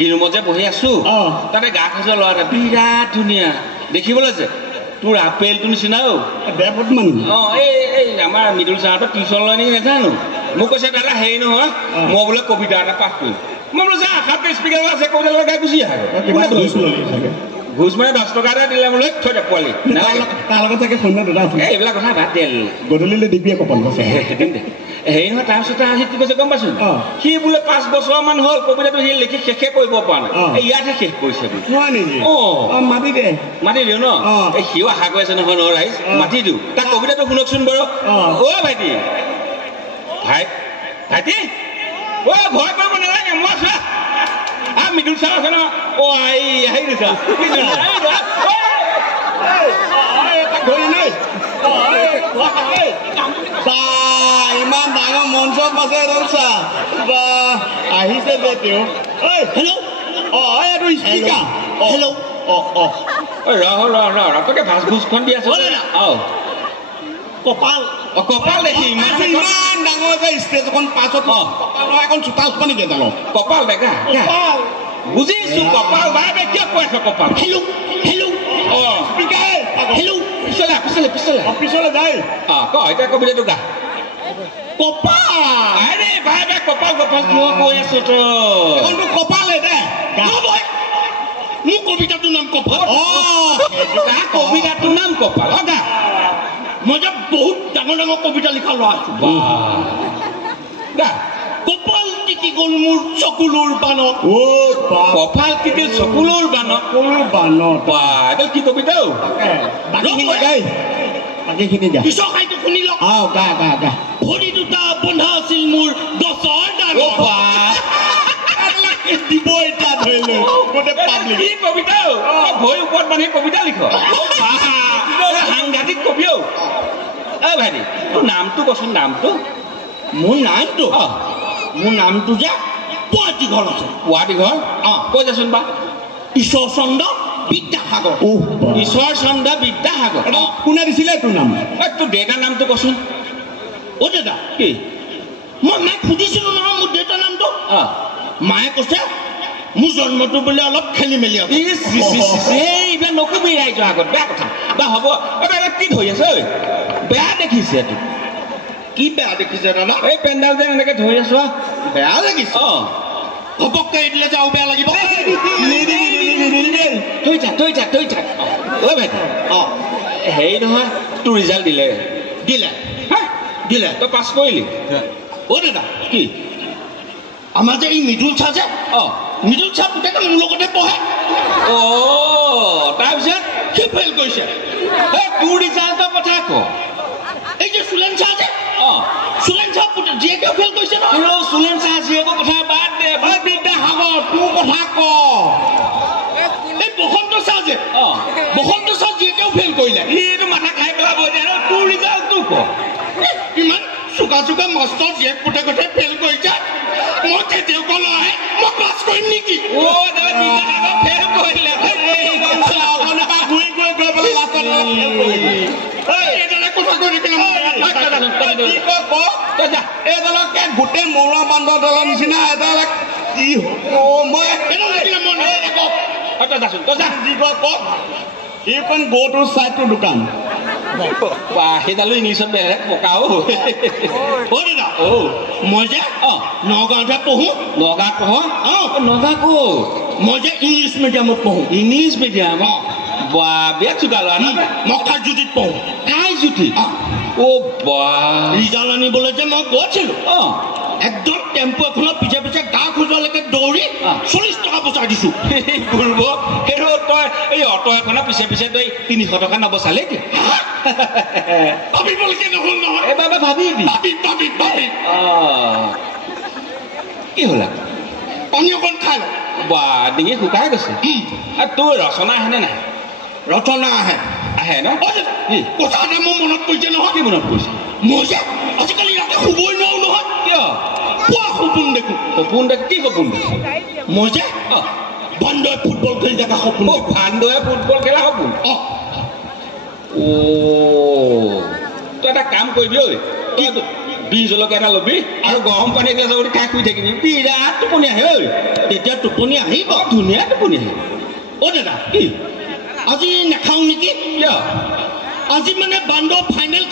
মাইকী ৰুমত যে বহি আছো তাতে গা খোজৰ ল'ৰা এটা বিৰাট ধুনীয়া দেখিবলৈ যে তোৰ আপেলটো নিচিনা এই আমাৰ মৃদুল ছাৰহঁতৰ টিউশ্যন লয় নেকি নাজানো মোক কৈছে দাদা হেৰি নহয় মই বোলে কবিতা এটা পাঠ কৰিম মই বোলো যা আশাতে স্পীকাৰ আছে কবিতা লগাই গুচি আহে ঘোষ মানে 10 টকা এটা দিলে বোলে থৈ দে পোৱালি তাৰ লগত থাকে সন্ধ্যা দুটা এইবিলাক কথা বাদ দিল গধূলিলৈ দিবি কপন হেৰি নহয় তাৰপিছতে আহি কি কৈছে গম পাইছো সি বোলে 5 বছৰমান হ'ল কবিতাটো সি লিখি শেষে কৰিব পৰা নাই ইয়াতহে শেষ কৰিছে মাতি দে মাতি দিওঁ ন এই সিও আশা কৰি আছে নহয় ৰাইজ মাতি দিওঁ তাৰ কবিতাটো শুনকচোন বাৰু ভাইটি ভাইটি ভয় কৰিব নালাগে মই চোৱা মৃদুল ছাৰ আছে ন হেৰি চা ইমান ডাঙৰ মঞ্চত আছে চা বা আহিছে যে তেওঁ এইটো স্পীকাৰ তোকে ভাজ ভোজখন দি আছে কপাল দেখি ইমান ডাঙৰ যে ষ্টেজ এখন পাছত এখন চোতালখন নেকি জানো কপাল দেখা বুজিছো কপাল বাৰে কিয় কৈ আছ কপাল পিছলে যায় এতিয়া কবিতাটো গা কপাল কিয় কৈ আছ তই কপালে দে মোৰ কবিতাটোৰ নাম কপাল কবিতাটোৰ নাম কপাল গা মই যে বহুত ডাঙৰ ডাঙৰ কবিতা লিখা ল'ৰা আছো কপাল টিকি গ'ল মোৰ চকুলোৰ বানত কপাল টিকিল চকুলোৰ বানত এডাল কি কবিতা পিছৰ খাইটো শুনি লওক ভৰি দুটা বন্ধা আছিল মোৰ গছৰ ডালত কবিতা ভৰি ওপৰত বান্ধি কবিতা লিখ সাংঘাতিক কবি ভাইটি তোৰ নামটো কচোন নামটো মোৰ নামটো যে পুৱাতি ঘৰ আছে পুৱাতি ঘৰ কৈ যাচোন বা ঈশ্বৰ চন্দ্ৰ বিদ্যাসাগৰ কোনে দিছিলে তোৰ নাম তোৰ দেউতাৰ নামটো কচোন দেউতা কি মই মাক সুধিছিলো নহয় মোৰ দেউতাৰ নামটো মায়ে কৈছে মোৰ জন্মটো বোলে অলপ খেলি মেলি এইবিলাক নকবি ৰাইজৰ আগত বেয়া কথা বা হ'ব কি ধৰি আছে বেয়া দেখিছে কি বেয়া দেখিছে দাদা এই পেণ্ডাল যে এনেকে ধৰি আছো বেয়া লাগিছে ঘপককে এদিলে যাওঁ বেয়া লাগিব ভাইটি হেৰি নহয় তোৰ ৰিজাল্ট দিলে তই পাছ কৰিলি দাদা কি আমাৰ যে এই মৃদুল ছাৰ যে মৃদুল ছাৰ পুতেকে মোৰ লগতে পঢ়ে তাৰপিছত সি ফেইল কৰিছে তোৰ ৰিজাল্টৰ কথা ক এই যে চুলেন ছাৰ যে চুলেন ছাৰ পুতেক জীয়েকেও ফেইল কৰিছে ন চুলেন ছাৰ জীয়েকৰ কথা বাদ দে বিদ্যাসাগৰ তোৰ কথা ক এই বসন্ত ছাৰ যে বসন্ত ছাৰ জীয়েকেও ফেইল কৰিলে সিটো মাথা খাই পেলাব তোৰ ৰিজাল্টটো ক ইমান চোকা মাষ্টৰ জীয়েক পুতেকতে ফেইল কৰিছে মই কেতিয়াও লয় মই ক্লাছ কৰিম নেকি ফেইল কৰিলে গোটেই মৰুৱা বান্ধৰ দলৰ নিচিনা এডাল কি হ'ব মই go to side to দোকান সেইডালো ইংলিছত বেলেগ পকাও মই যে নগাঁৱতে পঢ়ো নগাঁৱত পঢ়ো নগাঁও ক'ত মই যে ইংলিছ মিডিয়ামত পঢ়ো ইংলিছ মিডিয়াম বিৰাট চোকা ল'ৰা মই কাইজুতিত পঢ়ো কাইজুতিত ৰিজাল্ট আনিবলৈ যে মই গৈছিলো একদম টেম্পু এখনৰ পিছে পিছে গা খোজোৱালৈকে দৌৰি 40 টকা বচাই দিছো ঘূৰিব সেইটো তই এই অটো এখনৰ পিছে পিছে তই 300 টকা নবচালে কি ভাবিবলৈকে নহ'ল নহয় এই বাবা ভাবিবি কি হ'ল পানী অকণ খাই ল ডিঙি শুকাই গৈছে তোৰ ৰচনা আহেনে নাই ৰচনা আহে ন কথা এটা মোৰ মনত পৰিছে নহয় কি মনত পৰিছে মই যে আজিকালি ৰাতি শুবই নোৱাৰো নহয় কিয় পুৱা সপোন দেখো কি সপোন দেখো মই যে ভাণ্ডয়ে ফুটবল খেলি থকা সপোন ভাণ্ডয়ে ফুটবল খেলা সপোন তই এটা কাম কৰিবি ঐ কি বিহ জলকীয়া এটা ল'বি আৰু গৰম পানী এগিলাচ কৰি খাই শুই থাকিবি বিৰাট টোপনি আহে ঐ তেতিয়া টোপনি আহিব ধুনীয়া টোপনি আহে অ' দাদা কি আজি নাখাওঁ নেকি কিয় আজি মানে বান্দৰ ফাইনেল